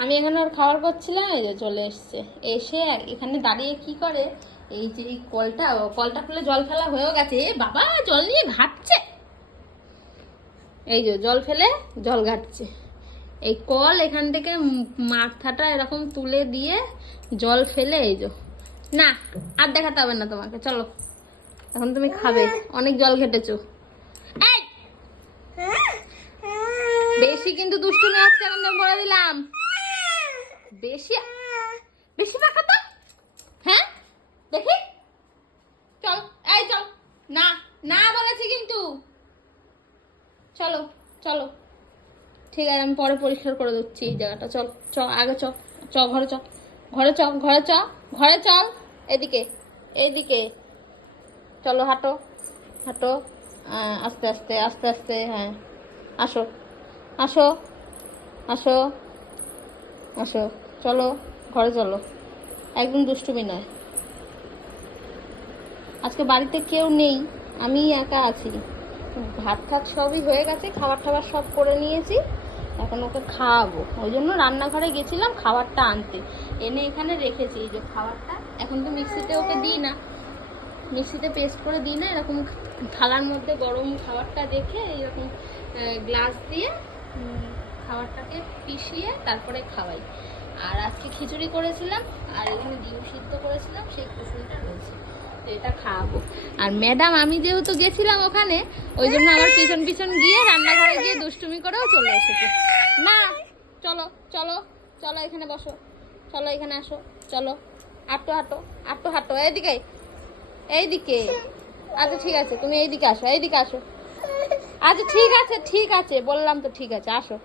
আমি এখানে ওর খাবার করছিলাম, এই যে চলে এসছে। এসে এখানে দাঁড়িয়ে কি করে, এই যে এই কলটা খুলে জল ফেলা হয়েও গেছে। এ বাবা, জল নিয়ে ঘাটছে। এই যে জল ফেলে জল ঘাটছে। এই কল এখান থেকে মাথাটা এরকম তুলে দিয়ে জল ফেলে, এই যে। না, আর দেখাতে হবে না তোমাকে, চলো এখন তুমি খাবে, অনেক জল ঘেটেছো। এই বেশি কিন্তু দুষ্টুমি হচ্ছে, এখন আমি বলে দিলাম। বেশি বেশি টাকা তো, হ্যাঁ দেখি, চল, এই চল। না না বলেছি কিন্তু, চলো চলো। ঠিক আছে, আমি পরে পরিষ্কার করে দিচ্ছি এই জায়গাটা। চল চ, আগে চ, চ ঘরে চ, ঘরে চ, ঘরে চ, ঘরে চল। এদিকে, এইদিকে চলো, হাঁটো হাঁটো, আস্তে আস্তে আস্তে আস্তে, হ্যাঁ। আসো আসো আসো আসো, চলো ঘরে চলো। একদম দুষ্টুমি নয়। আজকে বাড়িতে কেউ নেই, আমি একা আছি। ভাত ঠাত সবই হয়ে গেছে, খাবার টাবার সব করে নিয়েছি। এখন ওকে খাওয়াবো, ওই জন্য রান্নাঘরে গেছিলাম খাবারটা আনতে। এনে এখানে রেখেছি এই যে খাবারটা। এখন তো মিক্সিতে ওকে দিই না, মিক্সিতে পেস্ট করে দিই না, এরকম থালার মধ্যে গরম খাবারটা রেখে এইরকম গ্লাস দিয়ে খাবারটাকে পিষিয়ে তারপরে খাওয়াই। আর আজকে খিচুড়ি করেছিলাম, আর এখানে ডিম সিদ্ধ করেছিলাম, সেই কুসুমটা রয়েছে, এটা খাওয়াবো। আর ম্যাডাম, আমি যেহেতু গেছিলাম ওখানে, ওই জন্য আমার পিছন পিছন গিয়ে রান্নাঘরে গিয়ে দুষ্টুমি করেও চলে এসেছে। না, চলো চলো চলো, এখানে বসো, চলো এখানে আসো, চলো, আটটো হাঁটো, আটটো হাঁটো, এইদিকে এইদিকে। আচ্ছা ঠিক আছে, তুমি এইদিকে আসো, এইদিকে আসো। আচ্ছা ঠিক আছে, ঠিক আছে বললাম তো, ঠিক আছে, আসো।